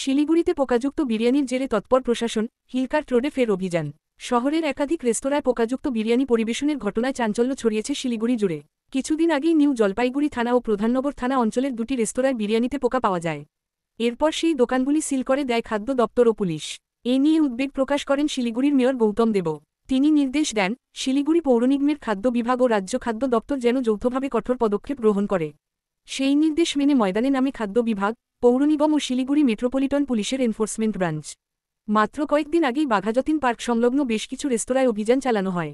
শিলিগুড়িতে পোকাযুক্ত বিরিয়ানির জেরে তৎপর প্রশাসন, হিলকার্ট রোডে ফের অভিযান। শহরের একাধিক রেস্তোরাঁয় পোকাযুক্ত বিরিয়ানি পরিবেশনের ঘটনায় চাঞ্চল্য ছড়িয়েছে শিলিগুড়ি জুড়ে। কিছুদিন আগেই নিউ জলপাইগুড়ি থানা ও প্রধাননগর থানা অঞ্চলের দুটি রেস্তোরাঁয় বিরিয়ানিতে পোকা পাওয়া যায়। এরপর সেই দোকানগুলি সিল করে দেয় খাদ্য দপ্তর ও পুলিশ। এ নিয়ে উদ্বেগ প্রকাশ করেন শিলিগুড়ির মেয়র গৌতম দেব। তিনি নির্দেশ দেন, শিলিগুড়ি পৌর নিগমের খাদ্য বিভাগ ও রাজ্য খাদ্য দপ্তর যেন যৌথভাবে কঠোর পদক্ষেপ গ্রহণ করে। সেই নির্দেশ মেনে ময়দানে নামে খাদ্য বিভাগ, পৌর নিগম ও শিলিগুড়ি মেট্রোপলিটন পুলিশের এনফোর্সমেন্ট ব্রাঞ্চ। মাত্র কয়েকদিন আগেই বাঘাযতীন পার্ক সংলগ্ন বেশ কিছু রেস্তোরাঁয় অভিযান চালানো হয়।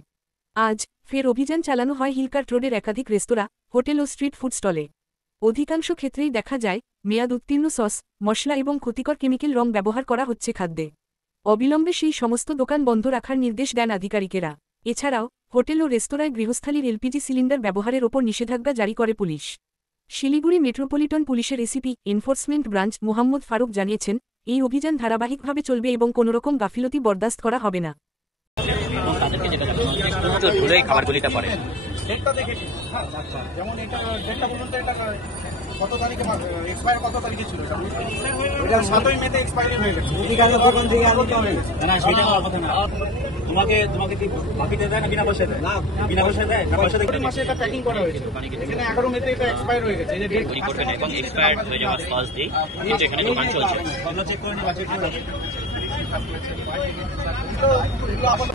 আজ ফের অভিযান চালানো হয় হিলকার্ট রোডের একাধিক রেস্তোরাঁ, হোটেল ও স্ট্রিট ফুড স্টলে। অধিকাংশ ক্ষেত্রেই দেখা যায়, মেয়াদ উত্তীর্ণ সস, মশলা এবং ক্ষতিকর কেমিক্যাল রং ব্যবহার করা হচ্ছে খাদ্যে। অবিলম্বে সেই সমস্ত দোকান বন্ধ রাখার নির্দেশ দেন আধিকারিকেরা। এছাড়াও হোটেল ও রেস্তোরাঁয় গৃহস্থালির এলপিজি সিলিন্ডার ব্যবহারের ওপর নিষেধাজ্ঞা জারি করে পুলিশ। শিলিগুড়ি মেট্রোপলিটন পুলিশের ACP enforcement branch Mohammad Faruk জানিয়েছেন, এই অভিযান ধারাবাহিকভাবে চলবে এবং কোনোরকম গাফিলতি বরদাস্ত করা হবে না। কত তারিখে এক্সপায়ার কত তারিখে ছিল এটা 7ই মেতে এক্সপায়ারি হয়ে গেছে। মুদিখানা দোকান থেকে আনতে হবে না, সেটা আমার কথা না। তোমাকে কি বাকিতে দেয় না বিনা পয়সায় দেয়? না, বিনা পয়সায় দেয়। না, পয়সা দিয়ে মাসে এটা প্যাকিং করা হয়েছে। এখানে 11 মেতে এটা এক্সপায়ার হয়ে গেছে। এই যে ডেট করবেন এবং এক্সপায়ার্ড হয়ে যাওয়ার ফার্স্ট ডে কিন্তু এখানে দোকান চলছে। আমরা চেক করে নিবা, চেক করে তো এগুলো আপাতত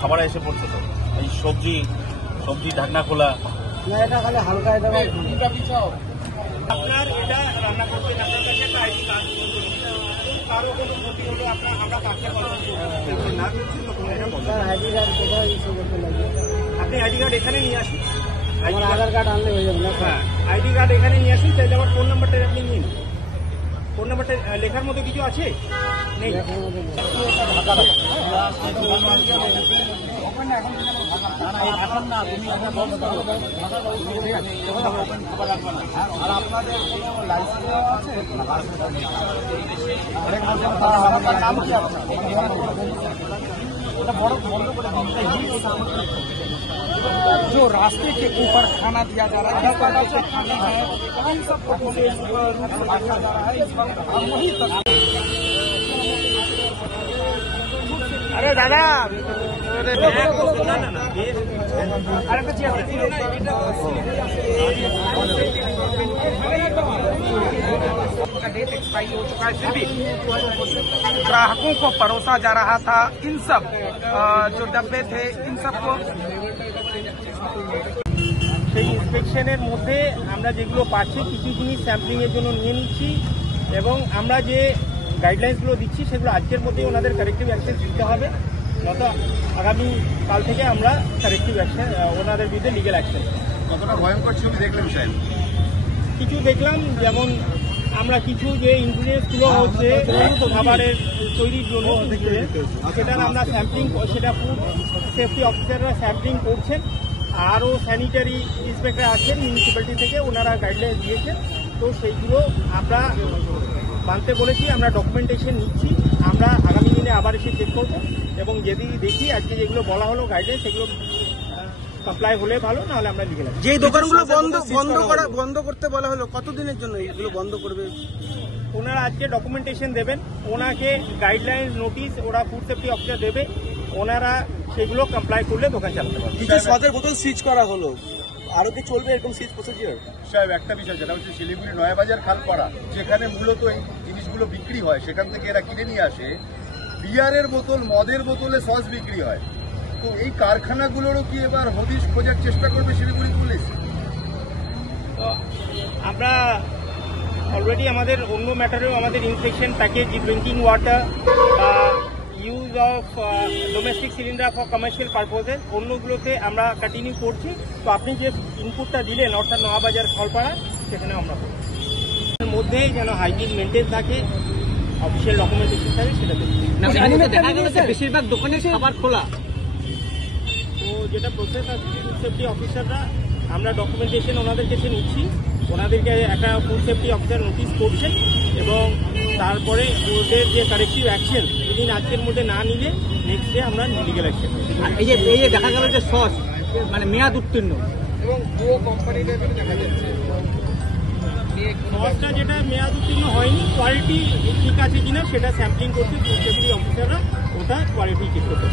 খাবার এসে পড়ছে তো এই সবজি ঢাকনা খোলা এটা খালি হালকা এটা আপনার এটা রান্না করবেন আপনার কাছে একটা আইডি কার্ড কারো কোনো ক্ষতি হলে আমরা কাজটা না আইডি কার্ড কোথায় ইস্যু করতে লাগে? আপনি আইডি কার্ড এখানে নিয়ে আসুন। আমার আধার কার্ড আনলে হয়ে যাবে না? হ্যাঁ, আইডি কার্ড এখানে নিয়ে আসুন। তাহলে আমার ফোন নাম্বারটা আপনি নিন। ফোন নাম্বারটা লেখার মতো কিছু আছে? নেই। এখন না, তুমি আর আপনাদের কোনো লাইসেন্স আছে? নাম কি আছে? ওটা বড় বন্ধ করে जो रास्ते के ऊपर खाना दिया जा रहा है, जिस तरह से खाना है उन सबको विशेष रूप से रखा जा रहा है। इस वक्त हम वही अरे दादा डेट एक्सपायरी हो चुका है, फिर भी ग्राहकों को परोसा जा रहा था। इन सब जो डब्बे थे इन सबको সেই ইন্সপেকশনের মধ্যে আমরা যেগুলো পাচ্ছি কিছু জিনিস স্যাম্পলিংয়ের জন্য নিয়ে নিচ্ছি এবং আমরা যে গাইডলাইন্সগুলো দিচ্ছি সেগুলো আজকের মধ্যেই ওনাদের কারেক্টিভ অ্যাকশন দিতে হবে। গত আগামী কাল থেকে আমরা কারেক্টিভ অ্যাকশন ওনাদের বিরুদ্ধে লিগ্যাল অ্যাকশন। কতটা ভয়ঙ্কর ছবি দেখলেন স্যার? কিছু দেখলাম, যেমন আমরা কিছু যে ইনগ্রিডিয়েন্টসগুলো হচ্ছে খাবারের তৈরির জন্য সেটার আমরা স্যাম্পলিং, সেটা ফুড সেফটি অফিসাররা স্যাম্পলিং করছেন। আরও স্যানিটারি ইন্সপেক্টর আছেন মিউনিসিপ্যালিটি থেকে, ওনারা গাইডলাইন দিয়েছেন। তো সেইগুলো আমরা মানতে বলেছি, আমরা ডকুমেন্টেশন নিচ্ছি। আমরা আগামী দিনে আবার এসে চেক করবো এবং যদি দেখি আজকে যেগুলো বলা হলো গাইডলাইন সেগুলো সাপ্লাই হলে ভালো, নাহলে আমরা লিখে রাখবো। যে দোকানগুলো বন্ধ করতে বলা হলো, কতদিনের জন্য এগুলো বন্ধ করবে? ওনারা আজকে ডকুমেন্টেশন দেবেন, ওনাকে গাইডলাইন নোটিশ ওরা ফুড সেফটি অফিসার দেবে, ওনারা সেগুলো কমপ্লাই করলে দোকান চালাতে পারবে। কিছু সদের বোতল সিজ করা হলো, আরো কি চলবে এরকম সিজ প্রসিডিওর? সাহেব, একটা বিষয় যেটা হচ্ছে শিলিগুড়ি নয়াবাজার খালপাড়া, যেখানে মূলত এই জিনিসগুলো বিক্রি হয়, সেখান থেকে এরা কিনে নিয়ে আসে বিয়ারের বোতল, মদের বোতলে সস বিক্রি হয়। তো এই কারখানাগুলোরও কি এবার হদিশ খোঁজার চেষ্টা করবে শিলিগুড়ি পুলিশ? আমরা অলরেডি আমাদের অন্য ম্যাটারেও আমাদের ইনস্পেকশন প্যাকেজ, ড্রিঙ্কিং ওয়াটার বা use of domestic cylinder for commercial purposes অন্যগুলোতে আমরা কন্টিনিউ করছি। তো আপনি যে ইনপুটটা দিলেন অর্থাৎ নয়াবাজার খলপাড়া সেখানে আমরা করছি। এর মধ্যেই যেন হাইজিন মেনটেন থাকে, অফিসিয়াল ডকুমেন্টেশন থাকে, সেটা দেখছি। দেখা গেল যে বেশিরভাগ দোকানের খাবার খোলা। তো যেটা প্রসেস আছে ফুড সেফটি অফিসাররা আমরা ডকুমেন্টেশন ওনাদের কাছে নিচ্ছি, ওনাদেরকে একটা ফুড সেফটি অফিসার নোটিশ করছেন এবং তারপরে ওদের যে কারেক্টিভ অ্যাকশন সেদিন আজকের মধ্যে না নিলে নেক্সট ডে আমরা লিগ্যাল অ্যাকশন। এই যে দেখা গেল যে সস মানে মেয়াদ উত্তীর্ণ সসটা যেটা মেয়াদ উত্তীর্ণ হয়নি, কোয়ালিটি ঠিক আছে কিনা সেটা স্যাম্পলিং করছে ফুড সেফটি অফিসাররা, ওটা কোয়ালিটি চেক করতে।